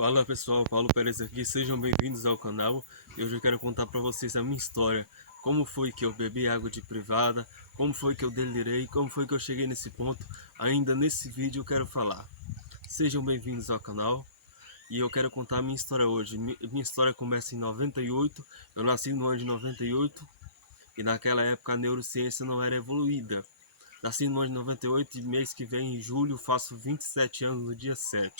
Fala pessoal, Paulo Pérez aqui, sejam bem-vindos ao canal. Hoje eu quero contar para vocês a minha história. Como foi que eu bebi água de privada, como foi que eu delirei, como foi que eu cheguei nesse ponto. Ainda nesse vídeo eu quero falar. Sejam bem-vindos ao canal e eu quero contar a minha história hoje. Minha história começa em 98, eu nasci no ano de 98 e naquela época a neurociência não era evoluída. Nasci no ano de 98 e mês que vem, em julho, faço 27 anos no dia 7.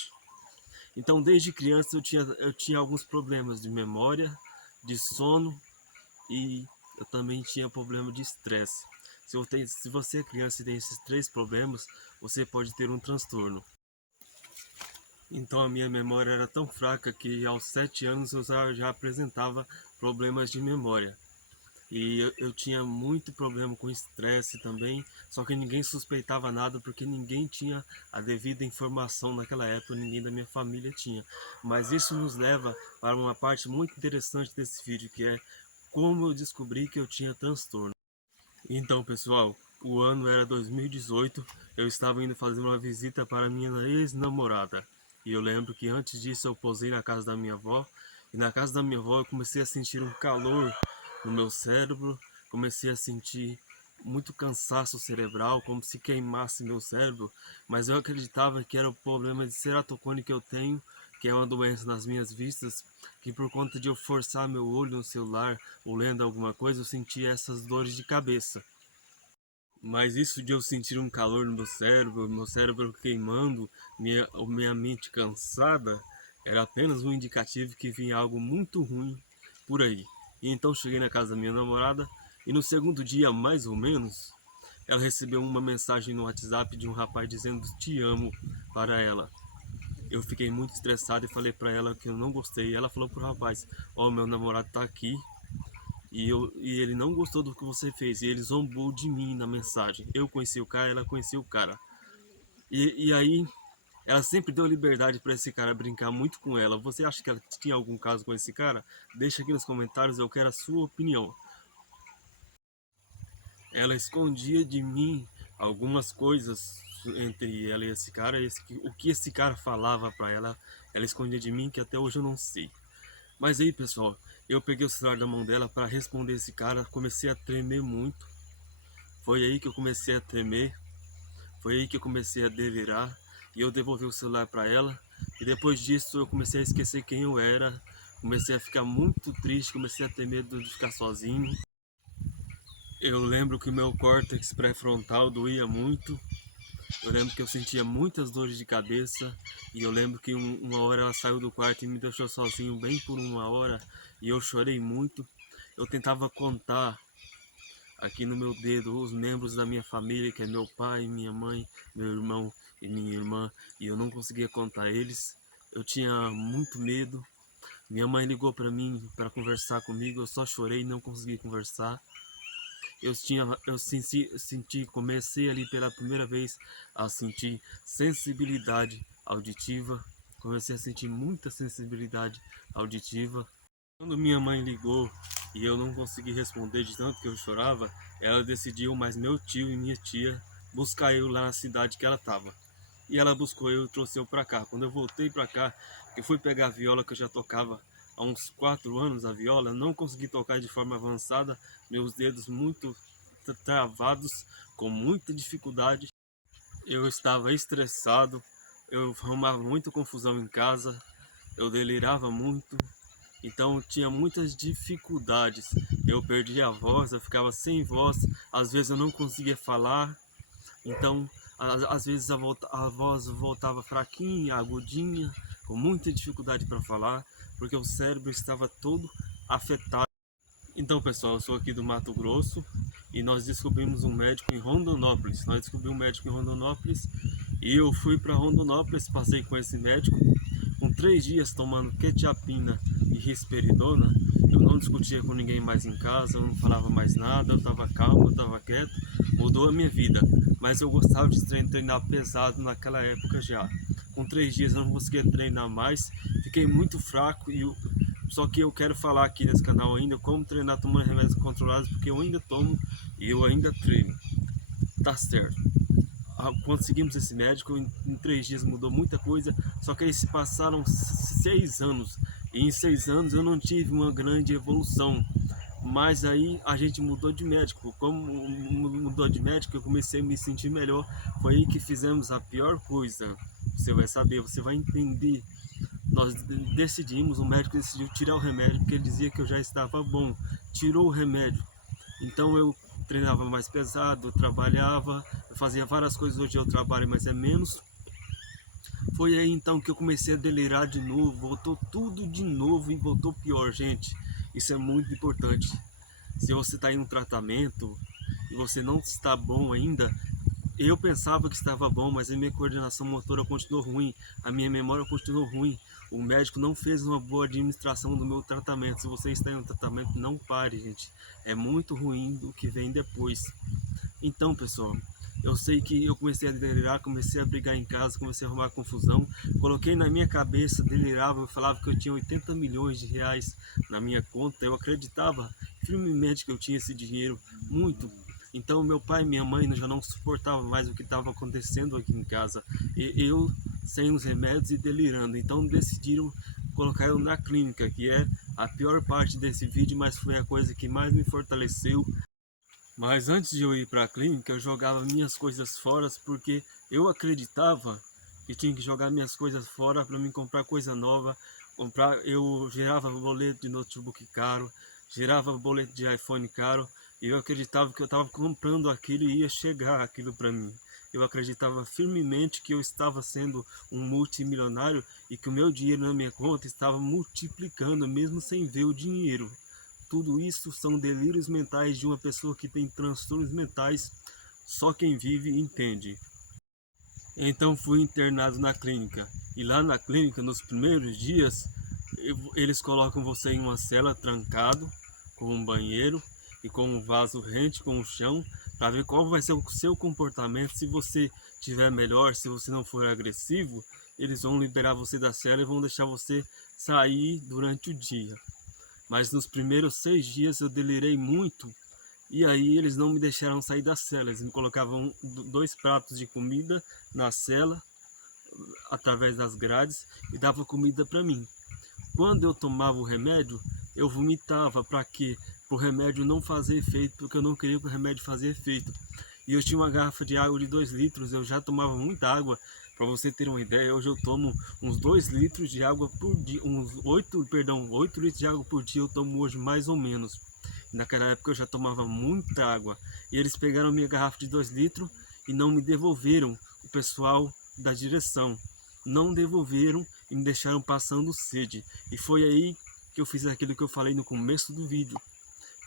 Então, desde criança eu tinha alguns problemas de memória, de sono e eu também tinha problema de estresse. Se você é criança e tem esses três problemas, você pode ter um transtorno. Então a minha memória era tão fraca que aos 7 anos eu já apresentava problemas de memória. E eu tinha muito problema com estresse também, só que ninguém suspeitava nada porque ninguém tinha a devida informação naquela época, ninguém da minha família tinha. Mas isso nos leva para uma parte muito interessante desse vídeo, que é como eu descobri que eu tinha transtorno. Então pessoal, o ano era 2018, eu estava indo fazer uma visita para minha ex-namorada. E eu lembro que antes disso eu posei na casa da minha avó, e na casa da minha avó eu comecei a sentir um calor no meu cérebro, comecei a sentir muito cansaço cerebral, como se queimasse meu cérebro, mas eu acreditava que era o problema de ceratocone que eu tenho, que é uma doença nas minhas vistas, que por conta de eu forçar meu olho no celular ou lendo alguma coisa, eu sentia essas dores de cabeça. Mas isso de eu sentir um calor no meu cérebro queimando, minha mente cansada, era apenas um indicativo que vinha algo muito ruim por aí. E então cheguei na casa da minha namorada e no segundo dia, mais ou menos, ela recebeu uma mensagem no WhatsApp de um rapaz dizendo te amo para ela. Eu fiquei muito estressado e falei para ela que eu não gostei. Ela falou pro rapaz, ó, meu namorado tá aqui e ele não gostou do que você fez. E ele zombou de mim na mensagem. Eu conheci o cara, ela conhecia o cara. E aí, ela sempre deu liberdade para esse cara brincar muito com ela. Você acha que ela tinha algum caso com esse cara? Deixa aqui nos comentários, eu quero a sua opinião. Ela escondia de mim algumas coisas entre ela e esse cara. O que esse cara falava para ela, ela escondia de mim que até hoje eu não sei. Mas aí, pessoal, eu peguei o celular da mão dela para responder esse cara, comecei a tremer muito. Foi aí que eu comecei a tremer, foi aí que eu comecei a delirar e eu devolvi o celular para ela. E depois disso eu comecei a esquecer quem eu era, comecei a ficar muito triste, comecei a ter medo de ficar sozinho. Eu lembro que o meu córtex pré-frontal doía muito. Eu lembro que eu sentia muitas dores de cabeça e eu lembro que uma hora ela saiu do quarto e me deixou sozinho bem por uma hora e eu chorei muito. Eu tentava contar aqui no meu dedo os membros da minha família, que é meu pai, minha mãe, meu irmão e minha irmã, e eu não conseguia contar eles. Eu tinha muito medo. Minha mãe ligou para mim para conversar comigo, eu só chorei e não consegui conversar. Comecei ali pela primeira vez a sentir sensibilidade auditiva, comecei a sentir muita sensibilidade auditiva. Quando minha mãe ligou e eu não consegui responder de tanto que eu chorava, ela decidiu, mais meu tio e minha tia, buscar eu lá na cidade que ela estava. E ela buscou eu e trouxe eu para cá. Quando eu voltei para cá, eu fui pegar a viola que eu já tocava há uns 4 anos, a viola, não consegui tocar de forma avançada, meus dedos muito travados, com muita dificuldade. Eu estava estressado, eu arrumava muita confusão em casa, eu delirava muito, então tinha muitas dificuldades. Eu perdia a voz, eu ficava sem voz, às vezes eu não conseguia falar, então às vezes a voz voltava fraquinha, agudinha, com muita dificuldade para falar, porque o cérebro estava todo afetado. Então pessoal, eu sou aqui do Mato Grosso e nós descobrimos um médico em Rondonópolis. E eu fui para Rondonópolis, passei com esse médico, com 3 dias tomando quetiapina e risperidona. Eu não discutia com ninguém mais em casa, eu não falava mais nada, eu estava calmo, eu estava quieto, mudou a minha vida. Mas eu gostava de treinar pesado naquela época já. Com 3 dias eu não conseguia treinar mais, fiquei muito fraco só que eu quero falar aqui nesse canal ainda como treinar tomando remédios controlados, porque eu ainda tomo e eu ainda treino. Tá certo. Conseguimos esse médico, em 3 dias mudou muita coisa, só que aí se passaram 6 anos. E em 6 anos eu não tive uma grande evolução. Mas aí a gente mudou de médico. Como mudou de médico, eu comecei a me sentir melhor. Foi aí que fizemos a pior coisa. Você vai saber, você vai entender. Nós decidimos, o médico decidiu tirar o remédio, porque ele dizia que eu já estava bom. Tirou o remédio. Então eu treinava mais pesado, eu trabalhava, eu fazia várias coisas. Hoje eu trabalho, mas é menos. Foi aí então que eu comecei a delirar de novo, voltou tudo de novo e voltou pior, gente. Isso é muito importante. Se você está em um tratamento e você não está bom ainda, eu pensava que estava bom, mas a minha coordenação motora continuou ruim, a minha memória continuou ruim. O médico não fez uma boa administração do meu tratamento. Se você está em um tratamento, não pare, gente. É muito ruim do que vem depois. Então, pessoal, eu sei que eu comecei a delirar, comecei a brigar em casa, comecei a arrumar confusão. Coloquei na minha cabeça, delirava, eu falava que eu tinha 80 milhões de reais na minha conta. Eu acreditava firmemente que eu tinha esse dinheiro, muito. Então meu pai e minha mãe já não suportavam mais o que estava acontecendo aqui em casa. E eu sem os remédios e delirando. Então decidiram colocar eu na clínica, que é a pior parte desse vídeo, mas foi a coisa que mais me fortaleceu. Mas antes de eu ir para a clínica, eu jogava minhas coisas fora, porque eu acreditava que tinha que jogar minhas coisas fora para mim comprar coisa nova. Eu gerava boleto de notebook caro, gerava boleto de iPhone caro, e eu acreditava que eu estava comprando aquilo e ia chegar aquilo para mim. Eu acreditava firmemente que eu estava sendo um multimilionário e que o meu dinheiro na minha conta estava multiplicando, mesmo sem ver o dinheiro. Tudo isso são delírios mentais de uma pessoa que tem transtornos mentais, só quem vive entende. Então fui internado na clínica, e lá na clínica, nos primeiros dias, eles colocam você em uma cela trancado, com um banheiro e com um vaso rente com o chão, para ver qual vai ser o seu comportamento. Se você estiver melhor, se você não for agressivo, eles vão liberar você da cela e vão deixar você sair durante o dia. Mas nos primeiros 6 dias eu delirei muito, e aí eles não me deixaram sair da cela. Eles me colocavam 2 pratos de comida na cela, através das grades, e dava comida para mim. Quando eu tomava o remédio, eu vomitava. Para quê? Para o remédio não fazer efeito, porque eu não queria que o remédio fazia efeito. E eu tinha uma garrafa de água de 2 litros, eu já tomava muita água. Para você ter uma ideia, hoje eu tomo uns 2 litros de água por dia, 8 litros de água por dia eu tomo hoje, mais ou menos. Naquela época eu já tomava muita água. E eles pegaram minha garrafa de 2 litros e não me devolveram. O pessoal da direção não devolveram e me deixaram passando sede. E foi aí que eu fiz aquilo que eu falei no começo do vídeo.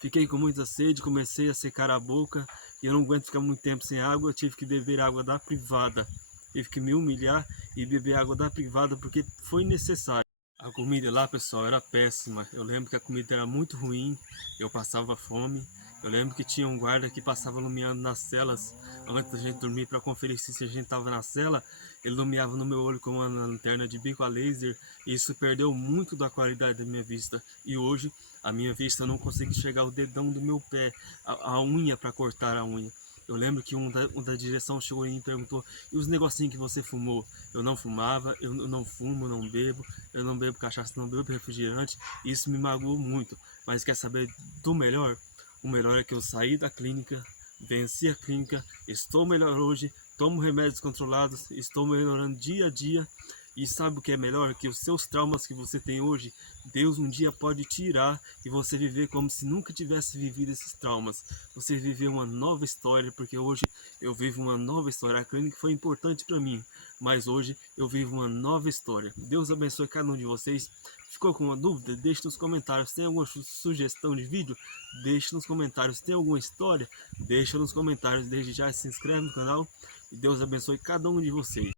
Fiquei com muita sede, comecei a secar a boca, e eu não aguento ficar muito tempo sem água. Eu tive que beber água da privada. Tive que me humilhar e beber água da privada, porque foi necessário. A comida lá, pessoal, era péssima. Eu lembro que a comida era muito ruim, eu passava fome. Eu lembro que tinha um guarda que passava iluminando nas celas antes da gente dormir, para conferir se a gente estava na cela. Ele iluminava no meu olho com uma lanterna de bico a laser, e isso perdeu muito da qualidade da minha vista. E hoje a minha vista, eu não consigo chegar ao dedão do meu pé, a unha, para cortar a unha. Eu lembro que um da direção chegou e me perguntou: e os negocinhos que você fumou? Eu não fumava, eu não fumo, eu não bebo cachaça, não bebo refrigerante. Isso me magoou muito. Mas quer saber do melhor? O melhor é que eu saí da clínica, venci a clínica, estou melhor hoje, tomo remédios controlados, estou melhorando dia a dia. E sabe o que é melhor? Que os seus traumas que você tem hoje, Deus um dia pode tirar, e você viver como se nunca tivesse vivido esses traumas. Você viver uma nova história, porque hoje eu vivo uma nova história. A clínica foi importante para mim, mas hoje eu vivo uma nova história. Deus abençoe cada um de vocês. Ficou com uma dúvida? Deixe nos comentários. Tem alguma sugestão de vídeo? Deixe nos comentários. Tem alguma história? Deixa nos comentários. Desde já se inscreve no canal, e Deus abençoe cada um de vocês.